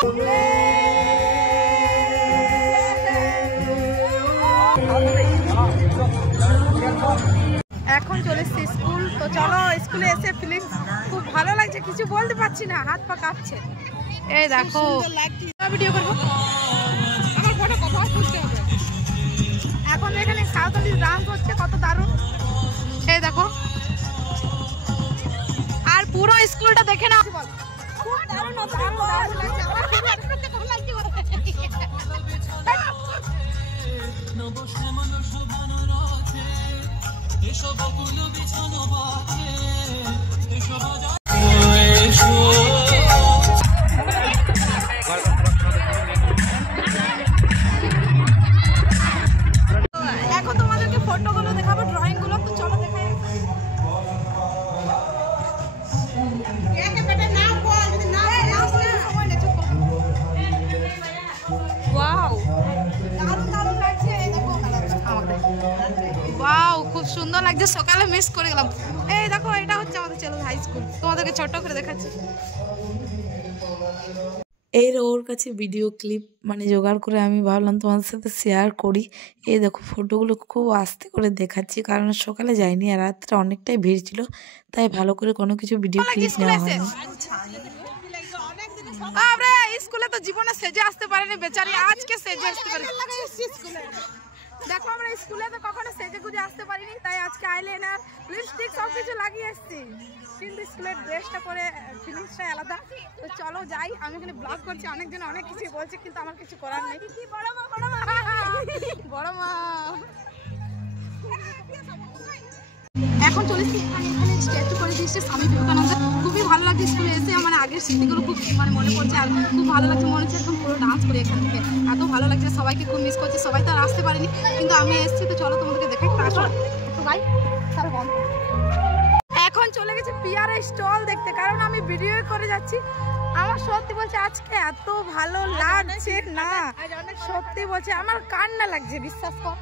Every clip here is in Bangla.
এখন চলে এসেছি স্কুল। তো চলো স্কুলে এসে ফিলিংস খুব ভালো লাগছে, কিছু বলতে পারছি না, হাত পা কাঁপছে। এই দেখো ভিডিও করবো, আমার ফটো কথা বুঝতে হবে। এখন এখানে সাঁওতালি ডান্স হচ্ছে, কত দারুণ। এই দেখো, আর পুরো স্কুলটা দেখে না, খুব দারুণ লাগছে। এখন তোমাদেরকে ফটোগুলো দেখাবো, ড্রয়িং গুলো। তো চলো দেখাই। ওয়াও, খুব সুন্দর লাগছে, সকালে মিস করে গেলাম। এই দেখো, এটা হচ্ছে আমাদের চেলুর হাই স্কুল, তোমাদেরকে ছোট করে দেখাচ্ছি। এর ওর কাছে ভিডিও ক্লিপ মানে জোগাড় করে আমি ভাবলাম তোমাদের সাথে শেয়ার করি। এই দেখো, ফটোগুলো খুব আস্তে করে দেখাচ্ছি, কারণ সকালে যাইনি আর রাত্রে অনেকটাই ভিড় ছিল, তাই ভালো করে কোনো কিছু ভিডিও ক্লিপ নেওয়া হয়নি। আরে স্কুলে তো জীবনে সেজে আসতে পারেনি বেচারি, আজকে সেজে আসতে পারি। দেখো, আমরা স্কুলে তো কখনো সেজে গুজে আসতে পারিনি, তাই আজকে আইলাইনার, লিপস্টিক সবকিছু লাগিয়ে এসেছি, কিন্তু স্কুলের ড্রেসটা পরে ফিলিংসটাই আলাদা। তো চলো যাই, আমি এখানে ব্লগ করছি, অনেকজন অনেক কিছু বলছে, কিন্তু আমার কিছু করার নেই। বড় মা এখন চলেছি, এখানে স্ট্যাচু করে দিয়েছে স্বামী বিবেকানন্দ। খুবই ভালো লাগছে স্কুলে এসে, মানে আগের স্মৃতিগুলো খুব মানে মনে পড়ছে, আর খুব ভালো লাগছে, মনে হচ্ছে একদম পুরো ডান্স করি এখান থেকে, এত ভালো লাগছে। সবাইকে খুব মিস করছে, সবাই তো আর আসতে পারেনি, কিন্তু আমি এসেছি। তো চলো তোমাদেরকে দেখাই। তো ভাই এখন চলে গেছে পিয়ারের স্টল দেখতে, কারণ আমি ভিডিও করে যাচ্ছি। আমার সত্যি বলছে আজকে এত ভালো লাগছে না, সত্যি বলছে আমার কান্না লাগছে, বিশ্বাস কর।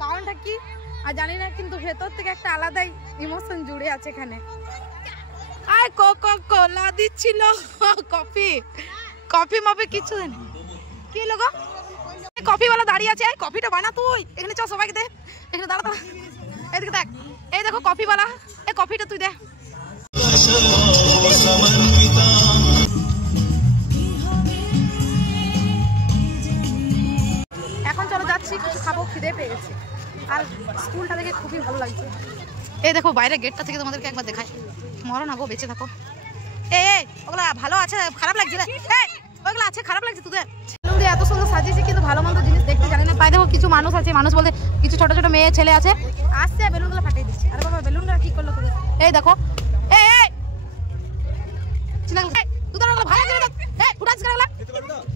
কারণটা কি আর জানি না, কিন্তু ভেতর থেকে একটা আলাদাই ইমোশন জুড়ে আছে এখানে। আর কোলা দিচ্ছিল, কফি মাপে কিছু দেন। কি লোগো, কফি वाला দাঁড়িয়ে আছে, এই কফিটা বানা তুই, এখানে চল সবাইকে দে, এখানে দাঁড়া দাঁড়া, এদিকে দেখ, এই দেখো কফি वाला, এই কফিটা তুই দে। এখন চলো যাচ্ছি, কিছু খাবো, খিদে পেয়ে গেছি, আর স্কুলটা দেখে খুবই ভালো লাগছে। এই দেখো বাইরে গেটটা থেকে তোমাদেরকে একবার দেখাই, মরো না গো, বেঁচে থাকো। এই ওগুলা ভালো আছে, খারাপ লাগছে রে, ওগুলো আছে খারাপ লাগছে তোদের। ছেলেদের এত সুন্দর সাজিয়েছে, কিন্তু ভালো মন্দ জিনিস দেখতে জানি না। পাই দেখো কিছু মানুষ আছে, মানুষ বলতে কিছু ছোট ছোট মেয়ে ছেলে আছে, আসছে বেলুনগুলো ফাটিয়ে দিচ্ছে। আরে বাবা, বেলুনটা কি করলো তোদের? এই দেখো, এই চিনা তোদের ওগুলো ভালো করে এই ফুটাস করে গেলা,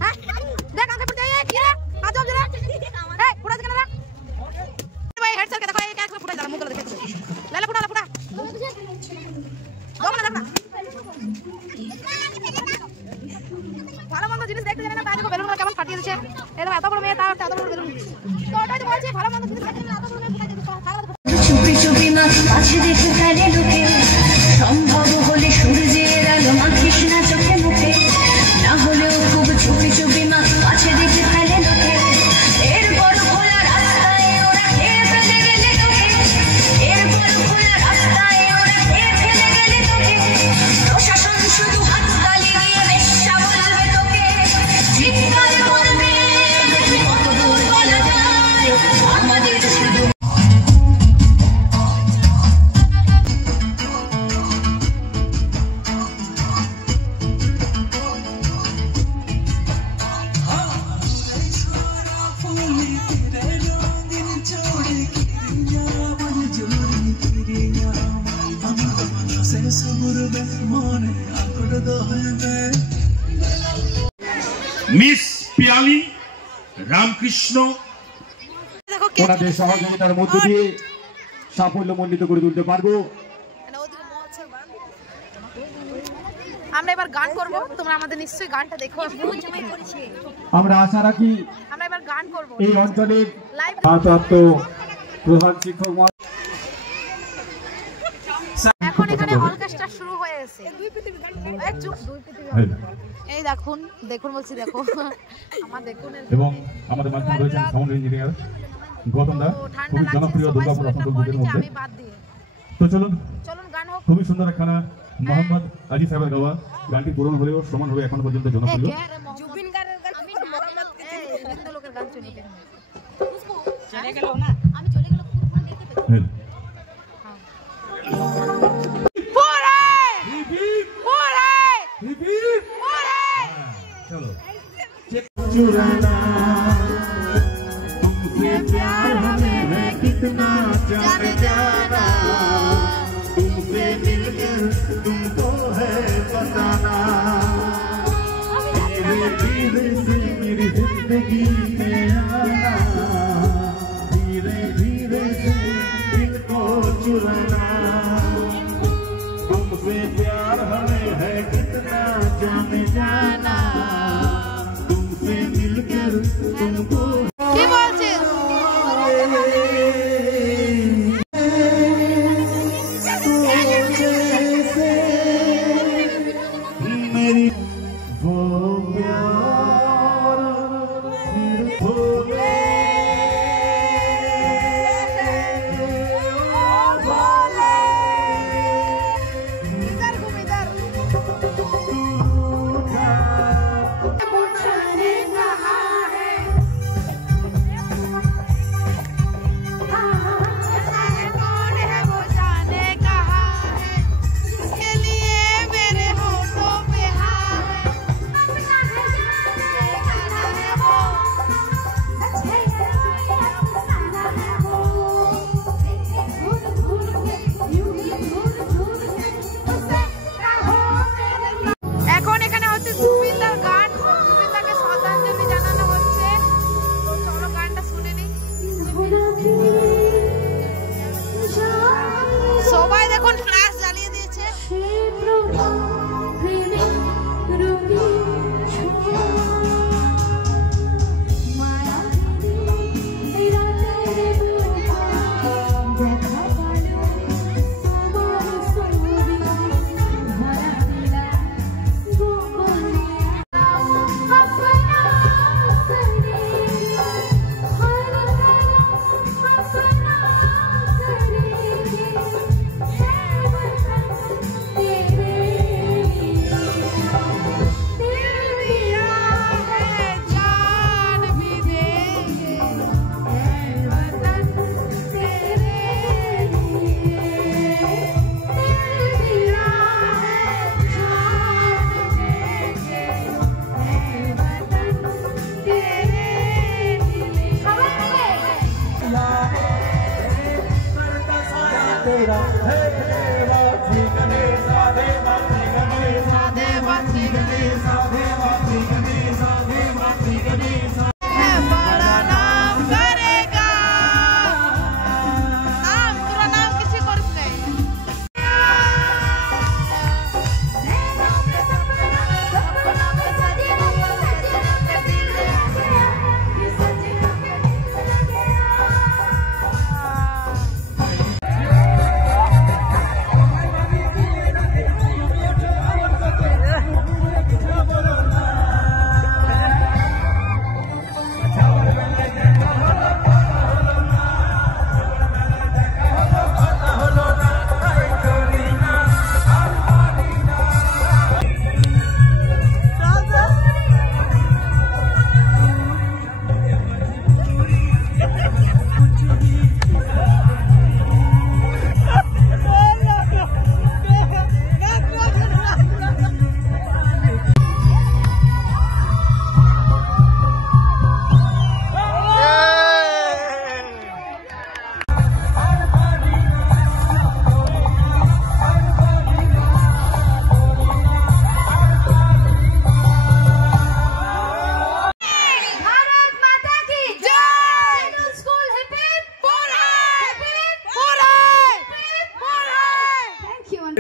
হ্যাঁ দেখ আগে ফুটাই, এই কি রে আজব জরা, এই ফুটাস কেন রে ভাই? হেড স্যারকে দেখো, এই কাজ করে ফুটাই দাও, মুখগুলো দেখে লালা ফুটা ফুটা দম না দেখ না, ভালো মন্দ জিনিস দেখতে জানে না, তাই দেখো বেলুনগুলো কেমন ফাটিয়ে দিচ্ছে। এই দেখো এত বড় মেয়ে, তাও এত বড় বেলুন। তো ওটাই তো বলছি, ভালো মন্দ জিনিস দেখতে এত বড় মেয়ে ফুটাই দিচ্ছে। চুপি চুপি মাছ পাশে দেখে ফেলে লোকে, সম্ভব হলে সূর্যের আলো মাখিস না চোখে মুখে, না হলেও খুব চুপি চুপি মাছ পাশে দেখে ফেলে লোকে। এরপর খোলা রাস্তায় ওরা খেয়ে ফেলে গেলে তোকে, এরপর খোলা রাস্তায় ওরা খেয়ে ফেলে গেলে তোকে। প্রশাসন শুধু হাততালি দিয়ে বেশ্যা বলবে তোকে, চিৎকার করবে কত দূর বলা যায় আমাদের শুধু। মিস পিয়ালি রামকৃষ্ণ ওনাদের সহযোগিতার মধ্য দিয়ে সাফল্যমণ্ডিত করে তুলতে পারবো। আমরা এবার গান করব, তোমরা আমাদের নিশ্চয়ই গানটা দেখো। আমরা আশা রাখি আমরা এবার গান করব এই অঞ্চলের লাইভ ভারপ্রাপ্ত প্রধান শিক্ষক। এখন এখানে অলকা অর্কেস্ট্রা শুরু হয়েছে। এই দেখুন দেখুন বলছি দেখো আমার দেখুন। এবং আমাদের মাঝখানে রয়েছেন সাউন্ড ইঞ্জিনিয়ার গৌতম দা, খুবই জনপ্রিয় দুর্গাপুর আসানসোল গ্রুপের মধ্যে। তো চলুন গান হোক। খুবই সুন্দর একখানা মোহাম্মদ আজি সাহেবের গাওয়া গানটি পূরণ হলেও সমান হবে এখন পর্যন্ত জনপ্রিয়। জুবিন গানের গান আমি হিন্দু লোকের গান চলে গেল না, আমি চলে গেল কুরবান দিতে পেতে। चलो चुराना तुमसे प्यार हमें है कितना जाने जाना, तुमसे मिलकर तुमको है बताना, धीरे धीरे से मेरी जिंदगी में आना, धीरे धीरे से इनको चुराना, तुमसे प्यार हमें है कितना जाने जाना, तुमसे मिलकर तुमको কি বলছিস? मेरी वो प्यार फिर भूले এখন এখানে হচ্ছে জুবিনদার গান, জুবিনদাকে শ্রদ্ধাঞ্জলি জানানো হচ্ছে। তো চলো গানটা শুনে নিই। সবাই দেখুন ফ্ল্যাশ জ্বালিয়ে দিয়েছে।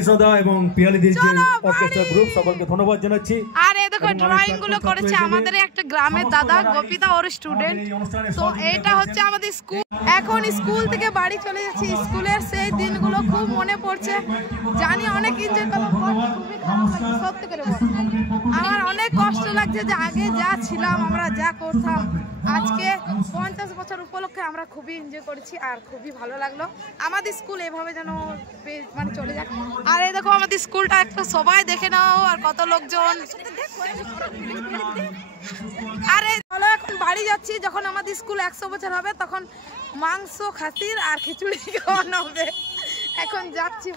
শ্রদ্ধা এবং পিয়ালিদির যে অর্কেস্ট্রা গ্রুপ সকলকে ধন্যবাদ জানাচ্ছি। আর দেখো ড্রয়িং গুলো করেছে আমাদের একটা গ্রামের দাদা গোপিতা ওর স্টুডেন্ট। তো এটা হচ্ছে আমাদের স্কুল। এখন স্কুল থেকে বাড়ি চলে যাচ্ছি। স্কুলের সেই দিনগুলো খুব মনে পড়ছে, জানি অনেক এনজয় করলাম, খুবই খারাপ লাগছে সত্যি করে বল। আমার অনেক কষ্ট লাগছে যে আগে যা ছিলাম আমরা যা করতাম, আজকে 50 বছর উপলক্ষে আমরা খুবই এনজয় করেছি আর খুবই ভালো লাগলো। আমাদের স্কুল এভাবে যেন মানে চলে যাক। আর এই দেখো আমাদের স্কুলটা একটা সবাই দেখে নাও, আর কত লোকজন। আরে চলো এখন বাড়ি যাচ্ছি। যখন আমাদের স্কুল 100 বছর হবে তখন মাংস খাসির আর খিচুড়ি খাওয়ানো হবে। এখন যাচ্ছি।